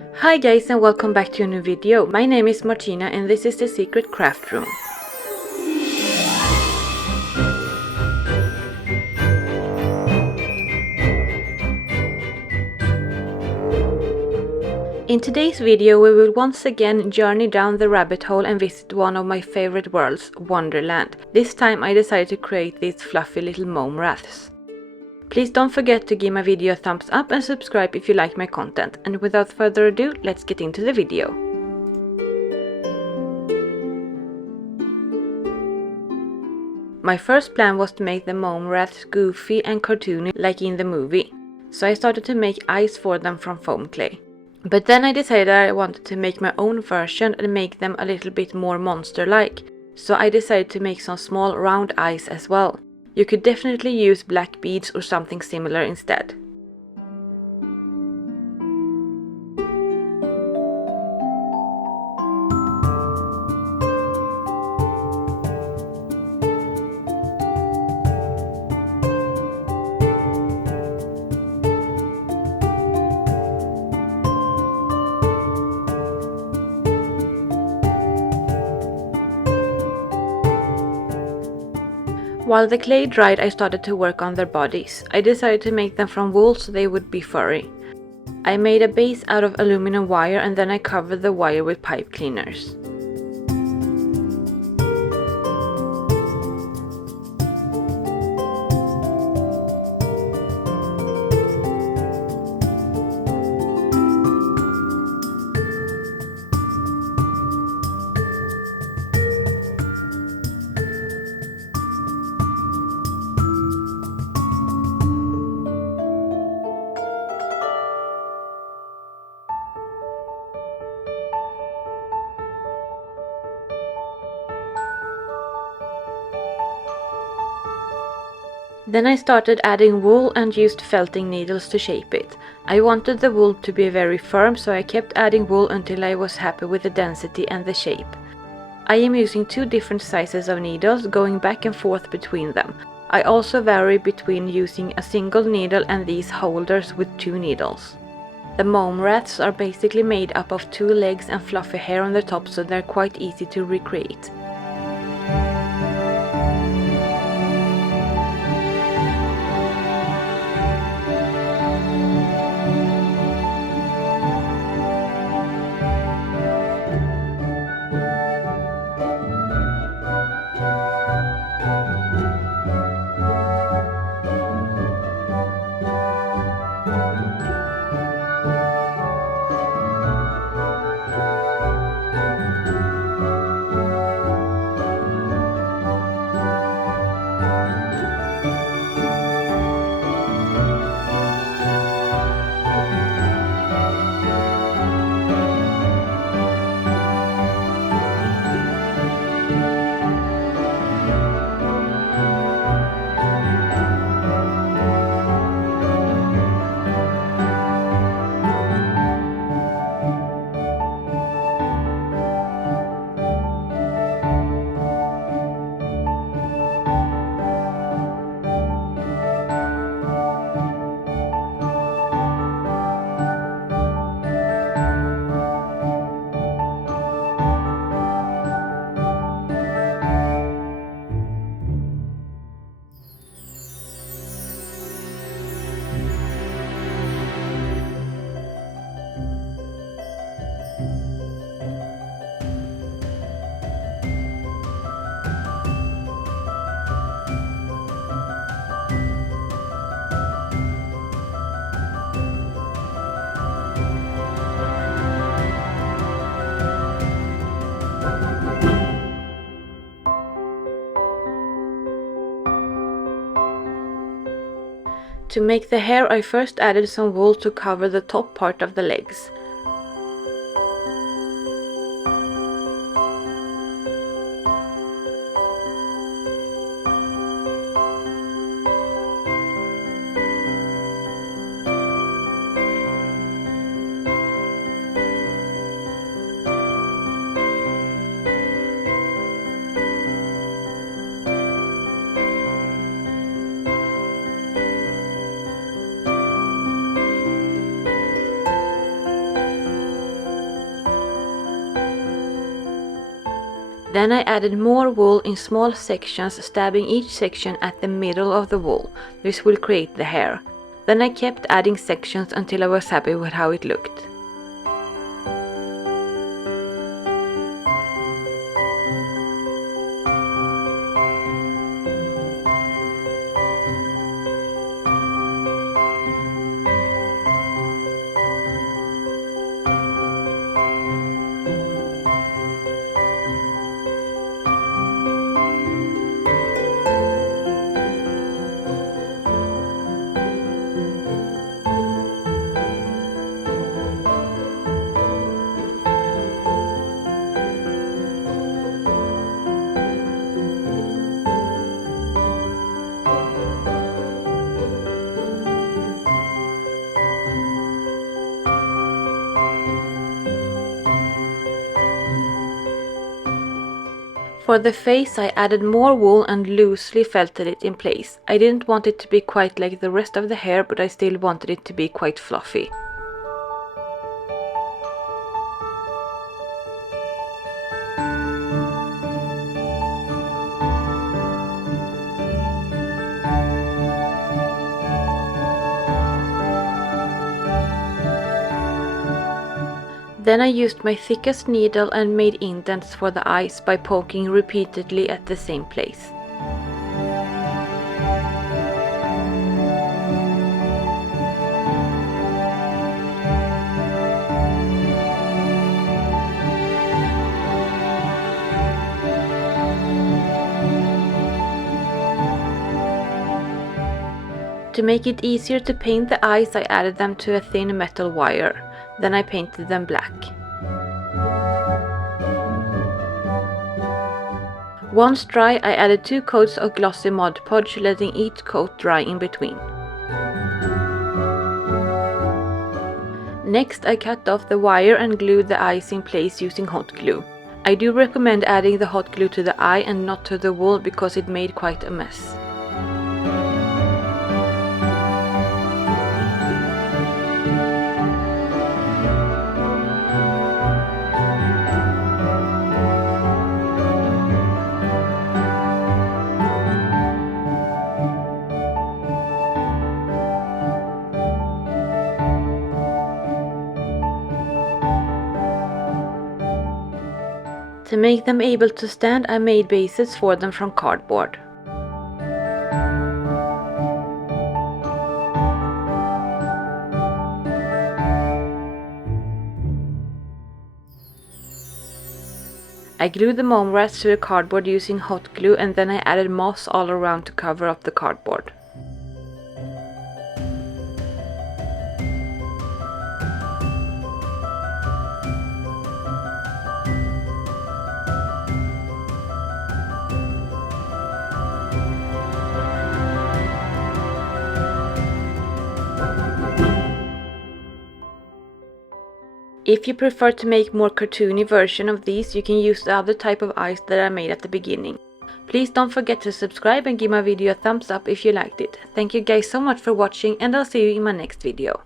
Hi guys and welcome back to a new video. My name is Martina and this is the secret craft room. In today's video we will once again journey down the rabbit hole and visit one of my favorite worlds, Wonderland. This time I decided to create these fluffy little Mome Raths. Please don't forget to give my video a thumbs up and subscribe if you like my content. And without further ado, let's get into the video. My first plan was to make the Mome Raths goofy and cartoony like in the movie. So I started to make eyes for them from foam clay. But then I decided I wanted to make my own version and make them a little bit more monster-like. So I decided to make some small round eyes as well. You could definitely use black beads or something similar instead. While the clay dried, I started to work on their bodies. I decided to make them from wool so they would be furry. I made a base out of aluminum wire and then I covered the wire with pipe cleaners. Then I started adding wool and used felting needles to shape it. I wanted the wool to be very firm, so I kept adding wool until I was happy with the density and the shape. I am using two different sizes of needles, going back and forth between them. I also vary between using a single needle and these holders with two needles. The Mome Raths are basically made up of two legs and fluffy hair on the top, so they're quite easy to recreate. To make the hair, I first added some wool to cover the top part of the legs. Then I added more wool in small sections, stabbing each section at the middle of the wool. This will create the hair. Then I kept adding sections until I was happy with how it looked. For the face I added more wool and loosely felted it in place. I didn't want it to be quite like the rest of the hair, but I still wanted it to be quite fluffy. Then I used my thickest needle and made indents for the eyes by poking repeatedly at the same place. To make it easier to paint the eyes, I added them to a thin metal wire. Then I painted them black. Once dry, I added 2 coats of glossy Mod Podge, letting each coat dry in between. Next, I cut off the wire and glued the eyes in place using hot glue. I do recommend adding the hot glue to the eye and not to the wool because it made quite a mess. To make them able to stand, I made bases for them from cardboard. I glued the Mome Raths to the cardboard using hot glue, and then I added moss all around to cover up the cardboard. If you prefer to make more cartoony version of these, you can use the other type of eyes that I made at the beginning. Please don't forget to subscribe and give my video a thumbs up if you liked it. Thank you guys so much for watching, and I'll see you in my next video.